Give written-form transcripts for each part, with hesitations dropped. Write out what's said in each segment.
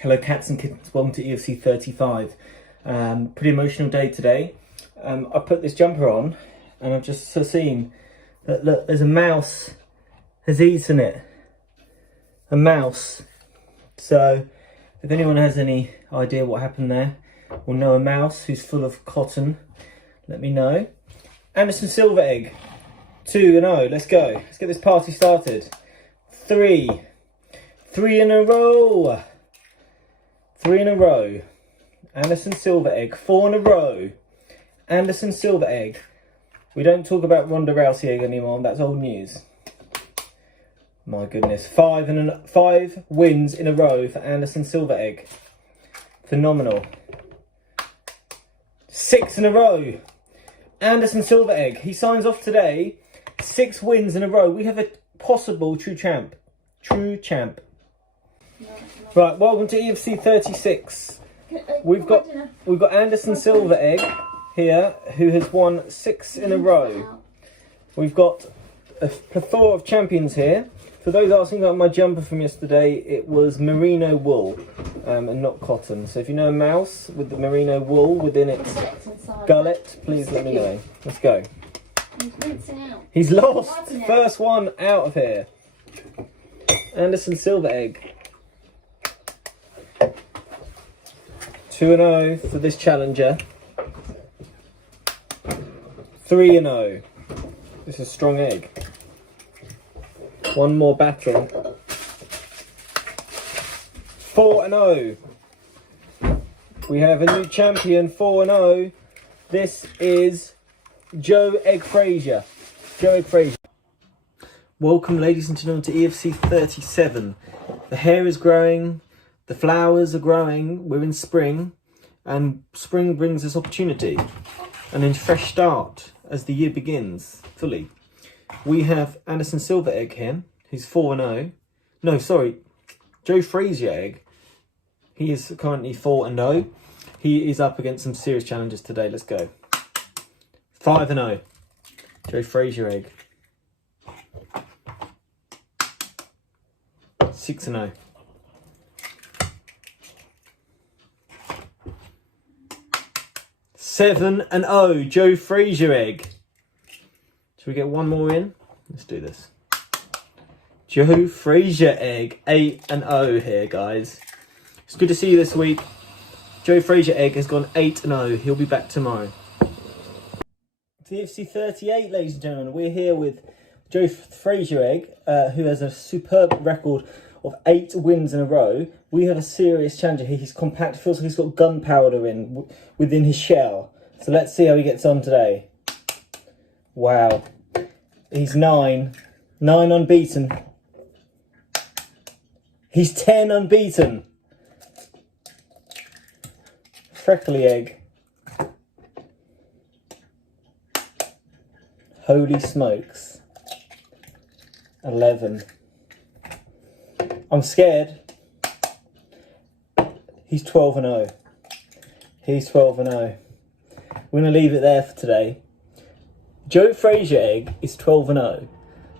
Hello cats and kittens, welcome to EFC 35. Pretty emotional day today. I put this jumper on and I've just seen that, look, there's a mouse has eaten it. A mouse. So if anyone has any idea what happened there, or know a mouse who's full of cotton, let me know. Anderson Silver Egg, 2-0, let's go. Let's get this party started. Three in a row. 3 in a row. Anderson Silver Egg. 4 in a row. Anderson Silver Egg. We don't talk about Ronda Rousey egg anymore. That's old news. My goodness. 5 wins in a row for Anderson Silver Egg. Phenomenal. 6 in a row. Anderson Silver Egg. He signs off today. 6 wins in a row. We have a possible true champ. True champ. Right, welcome to EFC 36. We've got Anderson Silver Egg here, who has won 6 in a row. We've got a plethora of champions here. For those asking about my jumper from yesterday, it was merino wool and not cotton. So if you know a mouse with the merino wool within its gullet, please let me know. Let's go. He's lost. First one out of here. Anderson Silver Egg. 2-0 for this challenger. 3-0. This is a strong egg. One more battle. 4-0. We have a new champion. 4-0. This is Joe Egg Frazier. Joe Egg Frazier. Welcome, ladies and gentlemen, to EFC 37. The hair is growing. The flowers are growing, we're in spring, and spring brings us opportunity and a fresh start as the year begins fully. We have Anderson Silver Egg here, who's 4-0. No, sorry, Joe Frazier Egg. He is currently 4-0. He is up against some serious challenges today. Let's go. 5-0. Joe Frazier Egg. 6-0. 7-0, Joe Frazier Egg. Should we get one more in? Let's do this. Joe Frazier Egg, 8-0 here, guys. It's good to see you this week. Joe Frazier Egg has gone 8-0. He'll be back tomorrow. EFC 38, ladies and gentlemen. We're here with Joe Frazier Egg, who has a superb record of 8 wins in a row. We have a serious challenger here. He's compact, feels like he's got gunpowder within his shell. So let's see how he gets on today. Wow. He's 9 unbeaten. He's 10 unbeaten. Freckly Egg. Holy smokes. 11. I'm scared. He's 12-0. He's 12-0. We're going to leave it there for today. Joe Frazier Egg is 12-0.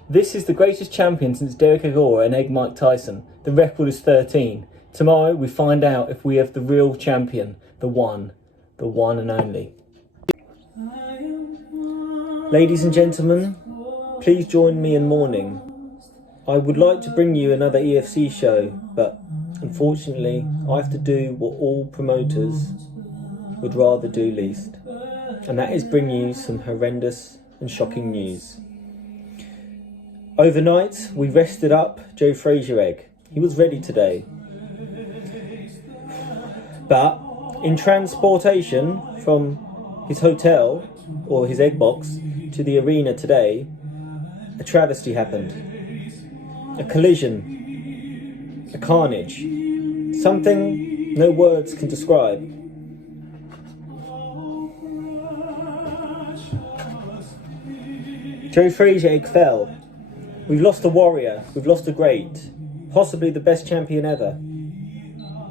This is the greatest champion since Derek Agora and Egg Mike Tyson. The record is 13. Tomorrow we find out if we have the real champion, the one and only. Ladies and gentlemen, please join me in mourning. I would like to bring you another EFC show, but unfortunately I have to do what all promoters would rather do least, and that is bring you some horrendous and shocking news. Overnight we rested up Joe Frazier Egg. He was ready today, but in transportation from his hotel or his egg box to the arena today, a travesty happened. A collision, a carnage, something no words can describe. Joe Frazier Egg fell. We've lost a warrior, we've lost a great, possibly the best champion ever.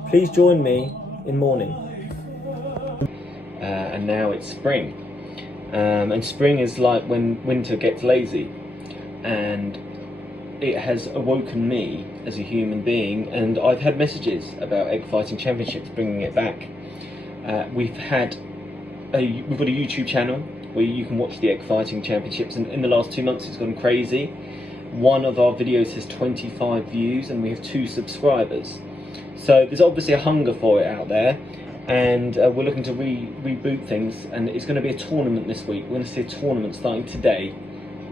Please join me in mourning. And now it's spring. And spring is like when winter gets lazy. And it has awoken me as a human being, and I've had messages about Egg Fighting Championships bringing it back. We've got a YouTube channel where you can watch the Egg Fighting Championships, and in the last 2 months it's gone crazy. One of our videos has 25 views and we have 2 subscribers. So there's obviously a hunger for it out there, and we're looking to reboot things, and it's going to be a tournament this week. We're going to see a tournament starting today.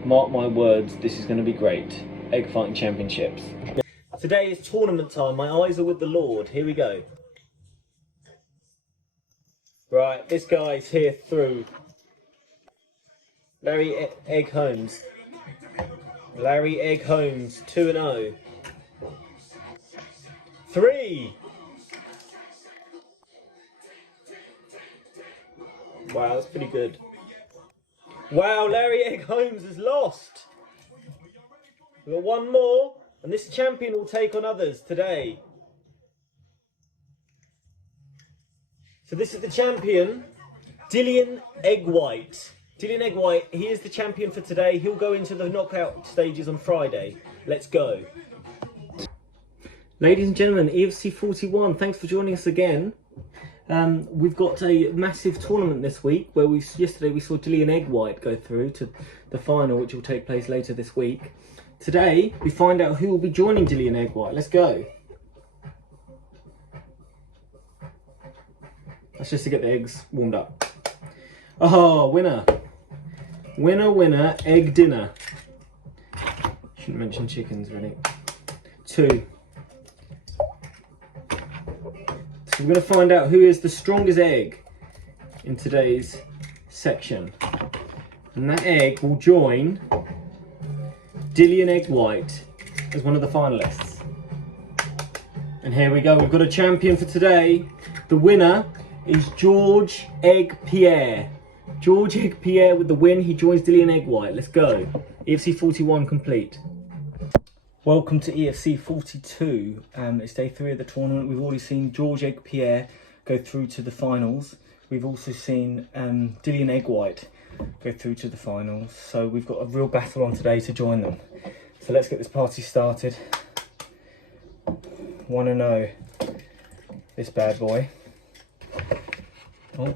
Mark my words, this is going to be great. Egg Fighting Championships. Today is tournament time. My eyes are with the Lord. Here we go. Right, this guy's here through. Larry Egg Holmes. Larry Egg Holmes, 2-0. 3. Wow, that's pretty good. Wow, Larry Egg Holmes has lost. We've got one more, and this champion will take on others today. So this is the champion, Dillian Egg White. Dillian Egg White, he is the champion for today. He'll go into the knockout stages on Friday. Let's go. Ladies and gentlemen, EFC 41, thanks for joining us again. We've got a massive tournament this week where yesterday we saw Dillian Egg White go through to the final, which will take place later this week. Today we find out who will be joining Dillian Egg White. Let's go. That's just to get the eggs warmed up. Oh, winner. Winner, winner, egg dinner. Shouldn't mention chickens, really. 2. So we're going to find out who is the strongest egg in today's section. And that egg will join Dillian Egg White as one of the finalists. And here we go, we've got a champion for today. The winner is George Egg Pierre. George Egg Pierre with the win. He joins Dillian Egg White. Let's go. EFC 41 complete. Welcome to EFC 42. It's day 3 of the tournament. We've already seen George Egg Pierre go through to the finals. We've also seen Dillian Egg White go through to the finals. So we've got a real battle on today to join them. So let's get this party started. 1-0. This bad boy. Oh.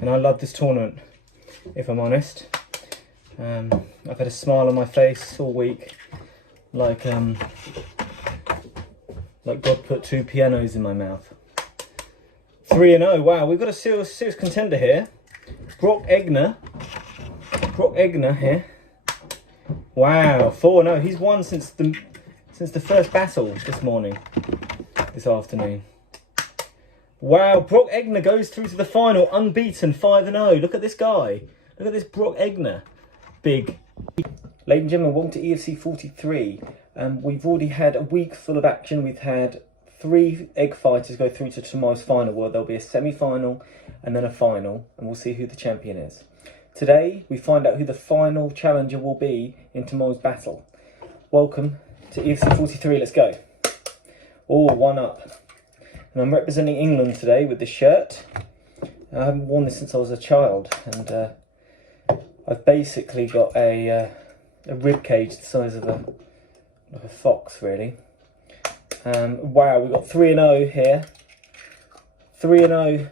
And I love this tournament, if I'm honest. I've had a smile on my face all week, like God put 2 pianos in my mouth. 3-0. Wow, we've got a serious contender here. Brock Egner here. Wow, 4-0. He's won since the first battle this afternoon. Wow, Brock Egner goes through to the final unbeaten, 5-0. Look at this guy. Look at this Brock Egner. Big. Ladies and gentlemen, welcome to EFC 43. We've already had a week full of action. We've had 3 egg fighters go through to tomorrow's final, where there'll be a semi-final and then a final, and we'll see who the champion is. Today, we find out who the final challenger will be in tomorrow's battle. Welcome to EFC 43. Let's go. Oh, 1 up. And I'm representing England today with this shirt. I haven't worn this since I was a child, and I've basically got a rib cage the size of like a fox, really. Wow, we've got 3-0 here. 3-0.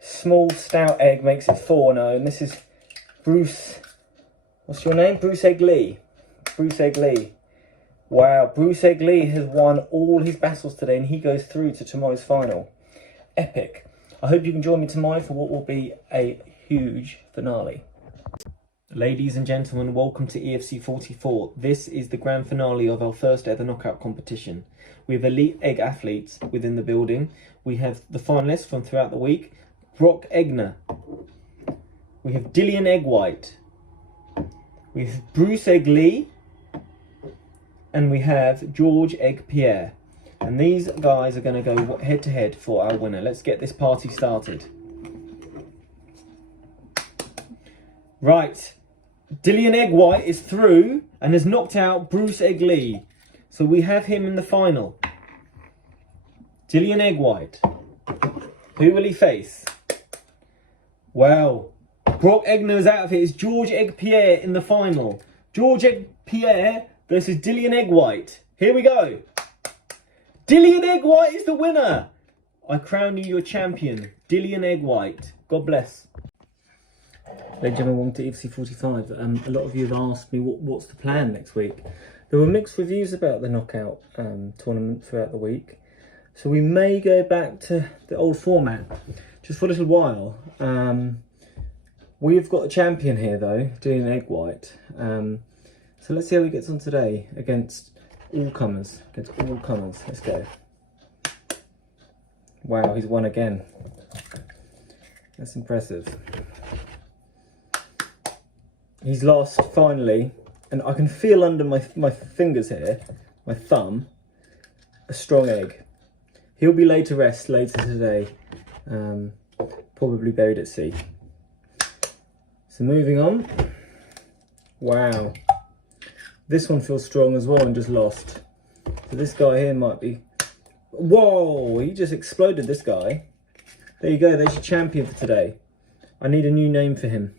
Small stout egg makes it 4-0, and this is Bruce. What's your name? Bruce Egg Lee. Bruce Egg Lee. Wow, Bruce Egg Lee has won all his battles today, and he goes through to tomorrow's final. Epic. I hope you can join me tomorrow for what will be a huge finale. Ladies and gentlemen, welcome to EFC 44. This is the grand finale of our first ever knockout competition. We have elite egg athletes within the building. We have the finalists from throughout the week. Brock Egner. We have Dillian Egg White. We have Bruce Egg Lee. And we have George Egg Pierre. And these guys are going to go head to head for our winner. Let's get this party started. Right. Dillian Egg White is through and has knocked out Bruce Egg Lee. So we have him in the final. Dillian Egg White. Who will he face? Well, Brock Egner's out of it. It's George Egg-Pierre in the final. George Egg-Pierre versus Dillian Egg-White. Here we go. Dillian Egg-White is the winner. I crown you your champion, Dillian Egg-White. God bless. Ladies and gentlemen, welcome to EFC 45. A lot of you have asked me what's the plan next week. There were mixed reviews about the knockout tournament throughout the week. So we may go back to the old format just for a little while. We've got a champion here though, Dillian Egg-White. So let's see how he gets on today against all comers. Let's go. Wow, he's won again. That's impressive. He's lost finally, and I can feel under my fingers here, my thumb, a strong egg. He'll be laid to rest later today, probably buried at sea. So moving on. Wow. This one feels strong as well and just lost. So this guy here might be... Whoa, he just exploded, this guy. There you go, there's your champion for today. I need a new name for him.